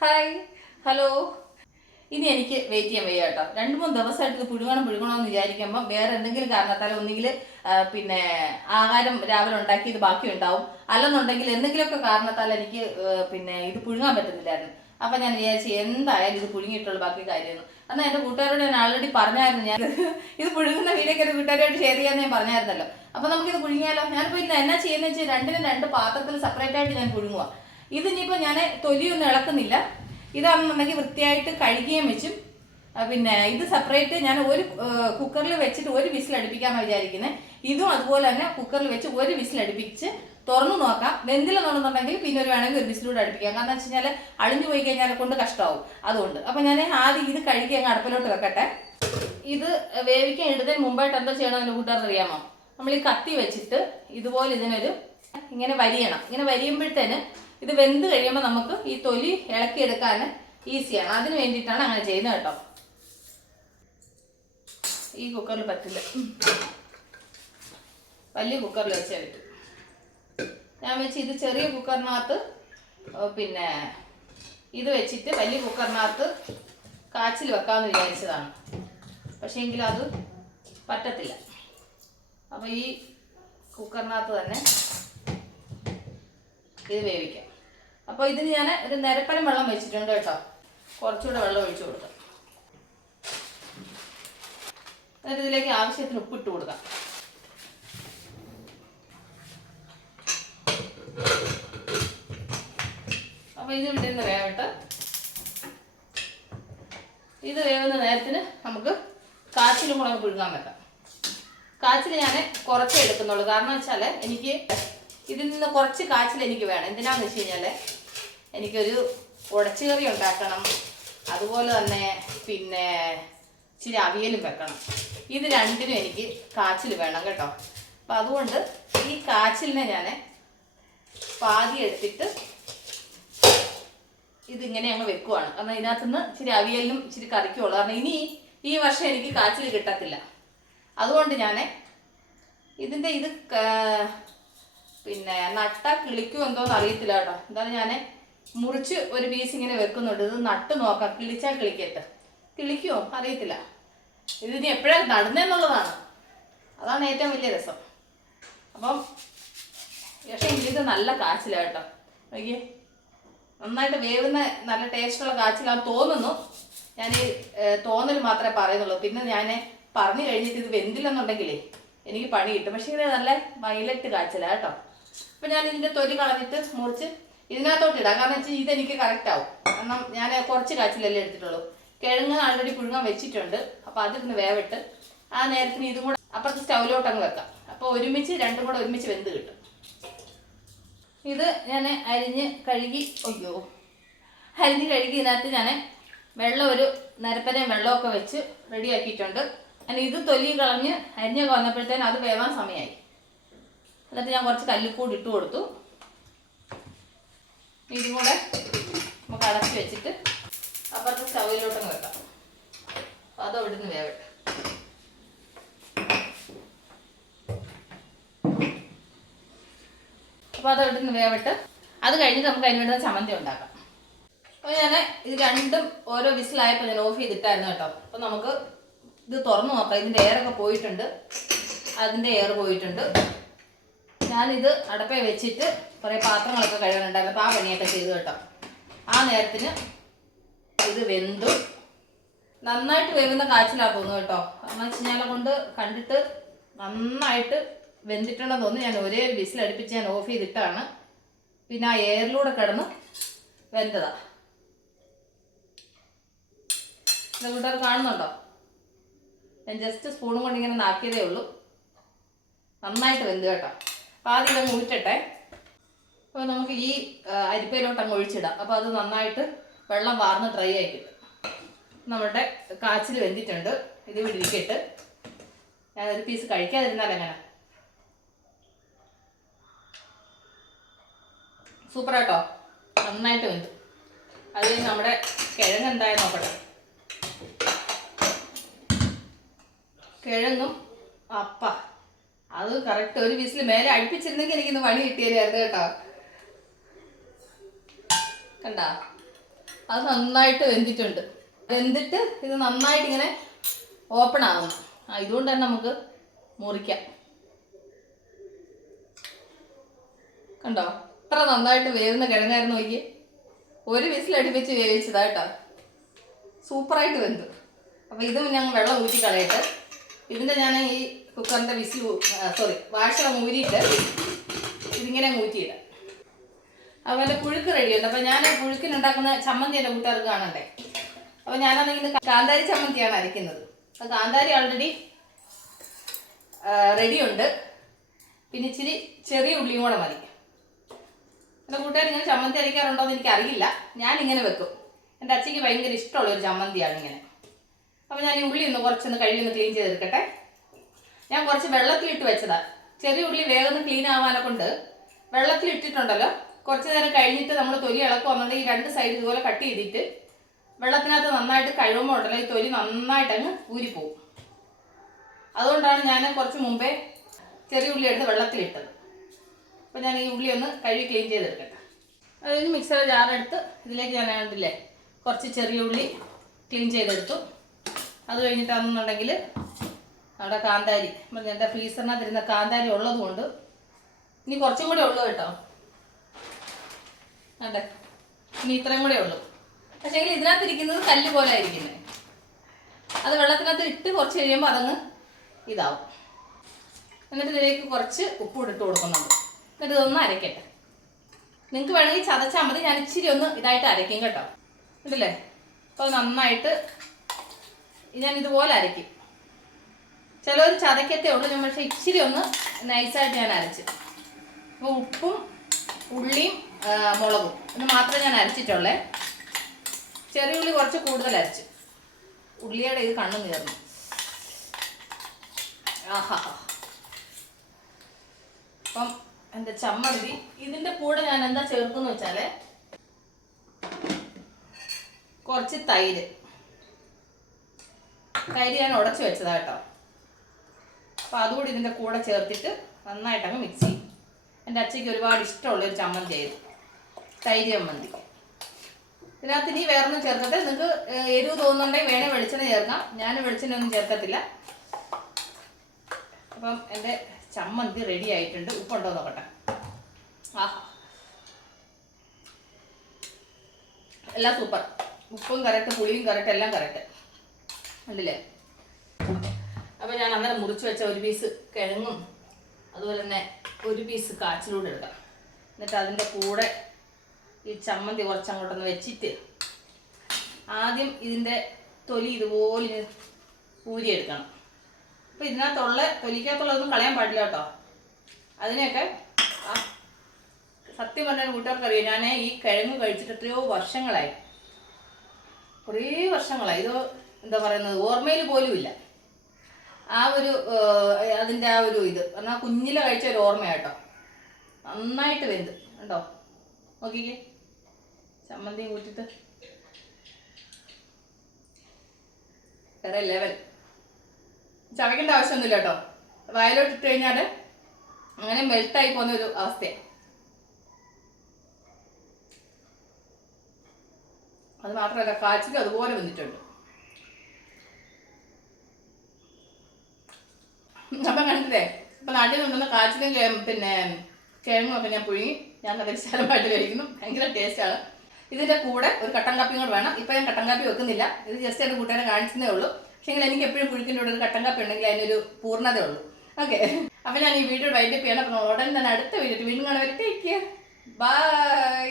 Hi, hello. ഇനി എനിക്ക് wait ചെയ്യാൻ വയ്യ കേട്ടോ. 2-3 ദിവസമായിട്ട് ഇത് പുഴുങ്ങണമെന്ന് വിചാരിക്കുമ്പോൾ വേറെ എന്തെങ്കിലും കാരണത്താൽ ഒന്നുകിൽ പിന്നെ ആഹാരം രാവിലെ ഉണ്ടാക്കിയത് ബാക്കി ഉണ്ടാവും, അല്ലെന്നുണ്ടെങ്കിൽ എന്തെങ്കിലുമൊക്കെ കാരണത്താൽ എനിക്ക് പിന്നെ ഇത് പുഴുങ്ങാൻ പറ്റുന്നില്ലായിരുന്നു. അപ്പം ഞാൻ വിചാരിച്ചു എന്തായാലും ഇത് പുഴുങ്ങിയിട്ടുള്ള ബാക്കി കാര്യമൊന്നും. എന്നാൽ എൻ്റെ കൂട്ടുകാരോട് ഞാൻ ആൾറെഡി പറഞ്ഞായിരുന്നു, ഞാൻ ഇത് പുഴുങ്ങുന്ന വീഡിയോക്ക് എൻ്റെ കൂട്ടുകാരോട് ഷെയർ ചെയ്യാമെന്ന് ഞാൻ പറഞ്ഞായിരുന്നല്ലോ. അപ്പം നമുക്കിത് പുഴുങ്ങിയാലോ. ഞാനിപ്പോൾ ഇന്ന് എന്നാ ചെയ്യുന്നത് വെച്ചാൽ രണ്ടിനും 2 പാത്രത്തിൽ സെപ്പറേറ്റ് ആയിട്ട് ഞാൻ പുഴുങ്ങുക. ഇതിനിപ്പോൾ ഞാൻ തൊലിയൊന്നും ഇളക്കുന്നില്ല. ഇതാണെന്നുണ്ടെങ്കിൽ വൃത്തിയായിട്ട് കഴുകിയും വെച്ചും പിന്നെ ഇത് സെപ്പറേറ്റ് ഞാൻ ഒരു കുക്കറിൽ വെച്ചിട്ട് ഒരു വിസിൽ അടുപ്പിക്കാമെന്ന് വിചാരിക്കുന്നത്. ഇതും അതുപോലെ തന്നെ കുക്കറിൽ വെച്ച് ഒരു വിസിൽ അടുപ്പിച്ച് തുറന്നു നോക്കാം. വെന്തിലെന്നുണ്ടെന്നുണ്ടെങ്കിൽ പിന്നെ വേണമെങ്കിൽ ഒരു വിസിലൂടെ അടുപ്പിക്കാം. കാരണം എന്ന് വെച്ച് കഴിഞ്ഞാൽ അളിഞ്ഞു പോയി കഴിഞ്ഞാൽ കൊണ്ട് കഷ്ടമാവും. അതുകൊണ്ട് അപ്പം ഞാൻ ആദ്യം ഇത് കഴുകി അങ്ങ് അടുപ്പിലോട്ട് വെക്കട്ടെ. ഇത് വേവിക്കാൻ ഇടുന്നതിന് മുമ്പായിട്ട് എന്താ ചെയ്യണമെന്ന് കൂട്ടുകാർക്ക് അറിയാമോ? നമ്മൾ ഈ കത്തി വെച്ചിട്ട് ഇതുപോലെ ഇതിനൊരു ഇങ്ങനെ വരിയണം. ഇങ്ങനെ വരിയുമ്പോഴത്തേന് ഇത് വെന്ത് കഴിയുമ്പോൾ നമുക്ക് ഈ തൊലി ഇളക്കിയെടുക്കാൻ ഈസിയാണ്. അതിന് വേണ്ടിയിട്ടാണ് അങ്ങനെ ചെയ്യുന്നത് കേട്ടോ. ഈ കുക്കറിൽ പറ്റില്ല, വലിയ കുക്കറിൽ വെച്ചേ പറ്റും. ഞാൻ വെച്ച് ഇത് ചെറിയ കുക്കറിനകത്ത് പിന്നെ ഇത് വെച്ചിട്ട് വലിയ കുക്കറിനകത്ത് കാച്ചിൽ വെക്കാമെന്ന് വിചാരിച്ചതാണ്. പക്ഷേ എങ്കിലും അത് പറ്റത്തില്ല. അപ്പോൾ ഈ കുക്കറിനകത്ത് തന്നെ ഇത് വേവിക്കാം. അപ്പോൾ ഇതിന് ഞാൻ ഒരു നിരപ്പനം വെള്ളം വെച്ചിട്ടുണ്ട് കേട്ടോ. കുറച്ചുകൂടെ വെള്ളം ഒഴിച്ചു കൊടുക്കാം. എന്നിട്ട് ഇതിലേക്ക് ആവശ്യത്തിന് ഉപ്പിട്ട് കൊടുക്കാം. അപ്പോൾ ഇത് ഇട്ടിരുന്ന് വേവട്ടെ. ഇത് വേവുന്ന നേരത്തിന് നമുക്ക് കാച്ചിലും കൂടെ പുഴുങ്ങാൻ വെക്കാം. കാച്ചിൽ ഞാൻ കുറച്ചേ എടുക്കുന്നുള്ളൂ. കാരണം വെച്ചാൽ എനിക്ക് ഇതിൽ നിന്ന് കുറച്ച് കാച്ചിൽ എനിക്ക് വേണം. എന്തിനാന്ന് വെച്ച് കഴിഞ്ഞാൽ എനിക്കൊരു ഉടച്ചുകറി ഉണ്ടാക്കണം, അതുപോലെ തന്നെ പിന്നെ ഇച്ചിരി അവിയലും വെക്കണം. ഇത് രണ്ടിനും എനിക്ക് കാച്ചിൽ വേണം കേട്ടോ. അപ്പം അതുകൊണ്ട് ഈ കാച്ചിലിനെ ഞാൻ പാതി എടുത്തിട്ട് ഇതിങ്ങനെ അങ്ങ് വെക്കുവാണ്. കാരണം ഇതിനകത്തുനിന്ന് ഇച്ചിരി അവിയലിനും ഇച്ചിരി കറിക്കുള്ളൂ. കാരണം ഇനി ഈ വർഷം എനിക്ക് കാച്ചിൽ കിട്ടത്തില്ല. അതുകൊണ്ട് ഞാൻ ഇതിൻ്റെ ഇത് പിന്നെ നട്ട കിളിക്കും എന്തോന്ന് അറിയത്തില്ല കേട്ടോ. എന്തായാലും ഞാൻ മുറിച്ച് ഒരു പീസ് ഇങ്ങനെ വെക്കുന്നുണ്ട്. ഇത് നട്ട് നോക്കാം, കിളിച്ചാൽ കിളിക്കട്ടെ. കിളിക്കുമോ അറിയത്തില്ല. ഇതിന് എപ്പോഴാണ് നടുന്നതെന്നുള്ളതാണ്, അതാണ് ഏറ്റവും വലിയ രസം. അപ്പം പക്ഷേ ഇത് നല്ല കാച്ചിലാണ് കേട്ടോ. നോക്കിയേ, നന്നായിട്ട് വേവുന്ന നല്ല ടേസ്റ്റുള്ള കാച്ചിലാന്ന് തോന്നുന്നു. ഞാൻ ഈ തോന്നൽ മാത്രമേ പറയുന്നുള്ളൂ. പിന്നെ ഞാൻ പറഞ്ഞു കഴിഞ്ഞിട്ട് ഇത് വെന്തില്ലെന്നുണ്ടെങ്കിലേ എനിക്ക് പണി കിട്ടും. പക്ഷേ ഇത് നല്ല വയലറ്റ് കാച്ചിലാണ് കേട്ടോ. അപ്പം ഞാൻ ഇതിൻ്റെ തൊലി കളഞ്ഞിട്ട് മുറിച്ച് ഇതിനകത്തോട്ട് ഇടാം. കാരണം വെച്ചാൽ ഇതെനിക്ക് കറക്റ്റ് ആവും. കാരണം ഞാൻ കുറച്ച് കാച്ചിലല്ലേ എടുത്തിട്ടുള്ളൂ. കിഴങ്ങ് ആൾറെഡി പുഴുങ്ങാൻ വെച്ചിട്ടുണ്ട്. അപ്പോൾ അതിരുന്ന് വേവിട്ട് ആ നേരത്തിന് ഇതും കൂടെ അപ്പുറത്ത് സ്റ്റൗവിലോട്ട് അങ്ങ് വെക്കാം. അപ്പോൾ ഒരുമിച്ച് രണ്ടും കൂടെ ഒരുമിച്ച് വെന്ത് കിട്ടും. ഇത് ഞാൻ അരിഞ്ഞ് കഴുകി ഇതിനകത്ത് ഞാൻ വെള്ളം ഒരു നിരപ്പനയും വെള്ളമൊക്കെ വെച്ച് റെഡിയാക്കിയിട്ടുണ്ട്. ഞാൻ ഇത് തൊലി കളഞ്ഞ് അരിഞ്ഞൊക്കെ വന്നപ്പോഴത്തേനും അത് വേവാൻ സമയമായി. എന്നിട്ട് ഞാൻ കുറച്ച് കല്ലുപ്പൂടി ഇട്ട് കൊടുത്തു. ഇതും കൂടെ നമുക്ക് അടച്ച് വെച്ചിട്ട് അപ്പുറത്തെ സ്റ്റൗവിലോട്ടങ്ങ് വെക്കാം. അപ്പോൾ അത് ഇവിടുന്ന് വേവട്ടെ. അപ്പോൾ അത് ഇവിടുന്ന് വേവട്ട്. അത് കഴിഞ്ഞിട്ട് നമുക്ക് അതിന് വേണ്ടുന്ന ചമ്മന്തി ഉണ്ടാക്കാം. അപ്പോൾ ഞാൻ ഇത് രണ്ടും ഓരോ വിസിലായപ്പോൾ ഞാൻ ഓഫ് ചെയ്തിട്ടായിരുന്നു കേട്ടോ. അപ്പോൾ നമുക്ക് ഇത് തുറന്നു നോക്കാം. ഇതിൻ്റെ എയറൊക്കെ പോയിട്ടുണ്ട്, അതിൻ്റെ എയർ പോയിട്ടുണ്ട്. ഞാനിത് അടപ്പേ വെച്ചിട്ട് കുറേ പാത്രങ്ങളൊക്കെ കഴുകാനുണ്ടായിരുന്നു. അപ്പോൾ ആ പണിയൊക്കെ ചെയ്തു കേട്ടോ. ആ നേരത്തിന് ഇത് വെന്തു. നന്നായിട്ട് വേവുന്ന കാച്ചിലാണ് തോന്നുന്നു കേട്ടോ. എന്ന് വെച്ച് കഴിഞ്ഞാൽ കൊണ്ട് കണ്ടിട്ട് നന്നായിട്ട് വെന്തിട്ടുണ്ടെന്ന് തോന്നുന്നു. ഞാൻ ഒരേ വിസിലടുപ്പിച്ച് ഞാൻ ഓഫ് ചെയ്തിട്ടാണ്. പിന്നെ ആ എയറിലൂടെ കിടന്ന് വെന്തതാ. ഇത് കൂട്ടുകാർ കാണുന്നുണ്ടോ? ഞാൻ ജസ്റ്റ് സ്പൂണും കൊണ്ട് ഇങ്ങനെ നാക്കിയതേ ഉള്ളൂ. നന്നായിട്ട് വെന്ത് കേട്ടോ. അപ്പോൾ ആദ്യം ഇതങ്ങ് ഊറ്റട്ടെ. അപ്പോൾ നമുക്ക് ഈ അരിപ്പയിലോട്ട് അങ്ങ് ഒഴിച്ചിടാം. അപ്പോൾ അത് നന്നായിട്ട് വെള്ളം വാർന്ന് ഡ്രൈ ആയി കിട്ടും. നമ്മുടെ കാച്ചിൽ വെന്തിട്ടുണ്ട്. ഇത് വിടിരിക്കിട്ട് ഞാനൊരു പീസ് കഴിക്കാതിരുന്നാൽ എങ്ങനെ? സൂപ്പർ കേട്ടോ, നന്നായിട്ട് വെന്തു. അത് കഴിഞ്ഞ് നമ്മുടെ കിഴങ്ങ് എന്തായാലും നോക്കട്ടെ. കിഴങ്ങും അത് കറക്റ്റ് ഒരു വിസിൽ മേലെ അടുപ്പിച്ചിരുന്നെങ്കിൽ എനിക്കിന്ന് പണി കിട്ടിയായിരുന്നു കേട്ടോ. കണ്ട അത് നന്നായിട്ട് വെന്തിട്ടുണ്ട്. വെന്തിട്ട് ഇത് നന്നായിട്ട് ഇങ്ങനെ ഓപ്പൺ ആകുന്നു. ഇതുകൊണ്ട് തന്നെ നമുക്ക് മുറിക്കാം. കണ്ടോ, ഇത്ര നന്നായിട്ട് വേവുന്ന കിഴങ്ങായിരുന്നു. നോക്കി, ഒരു വിസിലടിപ്പിച്ച് വേവിച്ചതാ കേട്ടോ. സൂപ്പറായിട്ട് വെന്തു. അപ്പോൾ ഇതും ഞങ്ങൾ വെള്ളം ഊറ്റി കളയിട്ട് ഇതിൻ്റെ ഞാൻ ഈ കുക്കറിൻ്റെ വാഷ ഊരിയിട്ട് ഇതിങ്ങനെ ഊറ്റിയിടാം. അതുപോലെ പുഴുക്ക് റെഡിയുണ്ട്. അപ്പോൾ ഞാൻ പുഴുക്കിനുണ്ടാക്കുന്ന ചമ്മന്തി എൻ്റെ കൂട്ടുകാർക്ക് കാണണ്ടേ. അപ്പോൾ ഞാനാണെങ്കിൽ കാന്താരി ചമ്മന്തിയാണ് അരയ്ക്കുന്നത്. അപ്പോൾ കാന്താരി ഓൾറെഡി റെഡിയുണ്ട്. പിന്നെ ഇച്ചിരി ചെറിയ ഉള്ളിയും കൂടെ മതി. എൻ്റെ കൂട്ടുകാർ ഇങ്ങനെ ചമ്മന്തി അരയ്ക്കാറുണ്ടോ എന്ന് എനിക്കറിയില്ല. ഞാനിങ്ങനെ വെക്കും. എൻ്റെ അച്ഛയ്ക്ക് ഭയങ്കര ഇഷ്ടമുള്ളൊരു ചമ്മന്തിയാണ് ഇങ്ങനെ. അപ്പോൾ ഞാൻ ഈ ഉള്ളി കുറച്ചൊന്ന് കഴുകി ക്ലീൻ ചെയ്തെടുക്കട്ടെ. ഞാൻ കുറച്ച് വെള്ളത്തിലിട്ട് വെച്ചതാണ്. ചെറിയ ഉള്ളി വേഗം ക്ലീൻ ആവാനെ കൊണ്ട് വെള്ളത്തിലിട്ടിട്ടുണ്ടല്ലോ. കുറച്ച് നേരം കഴിഞ്ഞിട്ട് നമ്മൾ തൊലി ഇളക്കുവാന്നുണ്ടെങ്കിൽ ഈ രണ്ട് സൈഡ് ഇതുപോലെ കട്ട് ചെയ്തിട്ട് വെള്ളത്തിനകത്ത് നന്നായിട്ട് കഴുകുമ്പോൾ ഉണ്ടല്ലോ ഈ തൊലി നന്നായിട്ടങ്ങ് ഊരിപ്പോവും. അതുകൊണ്ടാണ് ഞാൻ കുറച്ച് മുമ്പേ ചെറിയ ഉള്ളി എടുത്ത് വെള്ളത്തിലിട്ടത്. അപ്പോൾ ഞാൻ ഈ ഉള്ളി ഒന്ന് കഴുകി ക്ലീൻ ചെയ്തെടുക്കട്ടെ. അതൊരു മിക്സർ ജാറെടുത്ത് ഇതിലേക്ക് ഞാൻ കണ്ടില്ലേ കുറച്ച് ചെറിയ ഉള്ളി ക്ലീൻ ചെയ്തെടുത്തു. അത് കഴിഞ്ഞിട്ടാണെന്നുണ്ടെങ്കിൽ അവിടെ കാന്താരി എൻ്റെ ഫ്രീസറിനകത്തിരുന്ന കാന്താരി ഉള്ളതുകൊണ്ട് ഇനി കുറച്ചും കൂടെ ഉള്ളൂ കേട്ടോ. അതെ, ഇനി ഇത്രയും കൂടെ ഉള്ളൂ. പക്ഷേ ഇതിനകത്തിരിക്കുന്നത് കല്ല് പോലെ ആയിരിക്കുന്നത്. അത് വെള്ളത്തിനകത്ത് ഇട്ട് കുറച്ച് കഴിയുമ്പോൾ അതങ്ങ് ഇതാവും. എന്നിട്ട് ഇതിലേക്ക് കുറച്ച് ഉപ്പ് ഇട്ട് കൊടുക്കുന്നുണ്ട്. എന്നിട്ട് ഇതൊന്ന് അരയ്ക്കട്ടെ. നിങ്ങൾക്ക് വേണമെങ്കിൽ ചതച്ചാൽ മതി. ഞാൻ ഇച്ചിരി ഒന്ന് ഇതായിട്ട് അരയ്ക്കും കേട്ടോ. ഉണ്ടല്ലേ. അപ്പോൾ നന്നായിട്ട് ഞാൻ ഇതുപോലെ അരയ്ക്കും. ചിലവർ ചതയ്ക്കത്തേ ഉള്ളൂ. ഞാൻ പക്ഷേ ഇച്ചിരി ഒന്ന് നൈസായിട്ട് ഞാൻ അരച്ച്. അപ്പോൾ ഉപ്പും ഉള്ളിയും മുളകും എന്ന് മാത്രമേ ഞാൻ അരച്ചിട്ടുള്ളേ. ചെറിയ ഉള്ളി കുറച്ച് കൂടുതൽ അരച്ച്. ഉള്ളിയുടെ ഇത് കണ്ണു നീർന്നു. ആഹാ. അപ്പം എൻ്റെ ചമ്മന്തി ഇതിൻ്റെ കൂടെ ഞാൻ എന്താ ചേർക്കുന്നു വെച്ചാൽ കുറച്ച് തൈര് ഞാൻ ഉടച്ച് വെച്ചതാ കേട്ടോ. അപ്പോൾ അതുകൂടി ഇതിൻ്റെ കൂടെ ചേർത്തിട്ട് നന്നായിട്ടങ്ങ് മിക്സ് ചെയ്യും. എൻ്റെ അച്ഛയ്ക്ക് ഒരുപാട് ഇഷ്ടമുള്ളൊരു ചമ്മന്തി ആയിരുന്നു തൈര് ചമ്മന്തി. ഇതിനകത്ത് ഇനി വേറൊന്നും ചേർക്കട്ടെ. നിങ്ങൾക്ക് എരിവ് തോന്നുന്നുണ്ടെങ്കിൽ വേണേൽ വെളിച്ചെണ്ണ ചേർക്കാം. ഞാൻ വെളിച്ചെണ്ണ ഒന്നും ചേർക്കത്തില്ല. അപ്പം എൻ്റെ ചമ്മന്തി റെഡി ആയിട്ടുണ്ട്. ഉപ്പുണ്ടോ നോക്കട്ടെ. ആഹാ, എല്ലാം സൂപ്പർ. ഉപ്പും കറക്റ്റ്, പുളിയും കറക്റ്റ്, എല്ലാം കറക്റ്റ് ഉണ്ടല്ലേ. അപ്പോൾ ഞാൻ അങ്ങനെ മുറിച്ച് വെച്ച ഒരു പീസ് കിഴങ്ങും അതുപോലെ തന്നെ ഒരു പീസ് കാച്ചിലൂടെ എടുക്കാം. എന്നിട്ട് അതിൻ്റെ കൂടെ ഈ ചമ്മന്തി കുറച്ചങ്ങോട്ടൊന്ന് വെച്ചിട്ട് ആദ്യം ഇതിൻ്റെ തൊലി ഇതുപോലെ ഊരിയെടുക്കണം. അപ്പോൾ ഇതിനകത്തുള്ള തൊലിക്കകത്തുള്ളതൊന്നും കളയാൻ പാടില്ല കേട്ടോ. അതിനെയൊക്കെ സത്യം പറഞ്ഞാൽ കൂട്ടുകാർക്കറിയാം. ഞാൻ ഈ കിഴങ്ങ് കഴിച്ചിട്ട് എത്രയോ വർഷങ്ങളായി, കുറേ വർഷങ്ങളായി. ഇത് എന്താ പറയുന്നത് ഓർമ്മയിൽ പോലും ഇല്ല. ആ ഒരു അതിൻ്റെ ആ ഒരു ഇത് എന്നാൽ കുഞ്ഞിലെ കഴിച്ച ഒരു ഓർമ്മയാട്ടോ. നന്നായിട്ട് വെന്ത് ഉണ്ടോ നോക്കിക്കേ. ചമ്മന്തിയും കൂട്ടിട്ട് വേറെ ലെവൽ. ചവയ്ക്കേണ്ട ആവശ്യമൊന്നുമില്ല കേട്ടോ. വയലോട്ട് ഇട്ട് കഴിഞ്ഞാൽ അങ്ങനെ മെൽട്ടായി പോകുന്ന ഒരു അവസ്ഥയാണ്. അത് മാത്രമല്ല കാച്ചിലും അതുപോലെ വന്നിട്ടുണ്ട്. അപ്പം കണ്ടില്ലേ, ഇപ്പം നാട്ടിൽ കൊണ്ടുവന്ന കാച്ചിലും പിന്നെ കിഴങ്ങുമൊക്കെ ഞാൻ പുഴുങ്ങി ഞാൻ നല്ല വിശാലമായിട്ട് കഴിക്കുന്നു. ഭയങ്കര ടേസ്റ്റാണ്. ഇതിൻ്റെ കൂടെ ഒരു കട്ടൻ കാപ്പിയും കൂടെ വേണം. ഇപ്പം ഞാൻ കട്ടൻ കാപ്പി വെക്കുന്നില്ല. ഇത് ജസ്റ്റ് എൻ്റെ കൂട്ടുകാരെ കാണിച്ചതേ ഉള്ളൂ. പക്ഷേ എനിക്ക് എപ്പോഴും പുഴുക്കിൻ്റെ കൂടെ ഒരു കട്ടൻ കാപ്പി ഉണ്ടെങ്കിൽ അതിനൊരു പൂർണ്ണതേ ഉള്ളൂ. ഓക്കെ, അപ്പം ഞാൻ ഈ വീഡിയോ വൈൻഡപ്പ് ചെയ്യണം. അപ്പം ഉടൻ തന്നെ അടുത്ത വീഡിയോ വീണ്ടും കാണാൻ വരെ. Take care. ബൈ.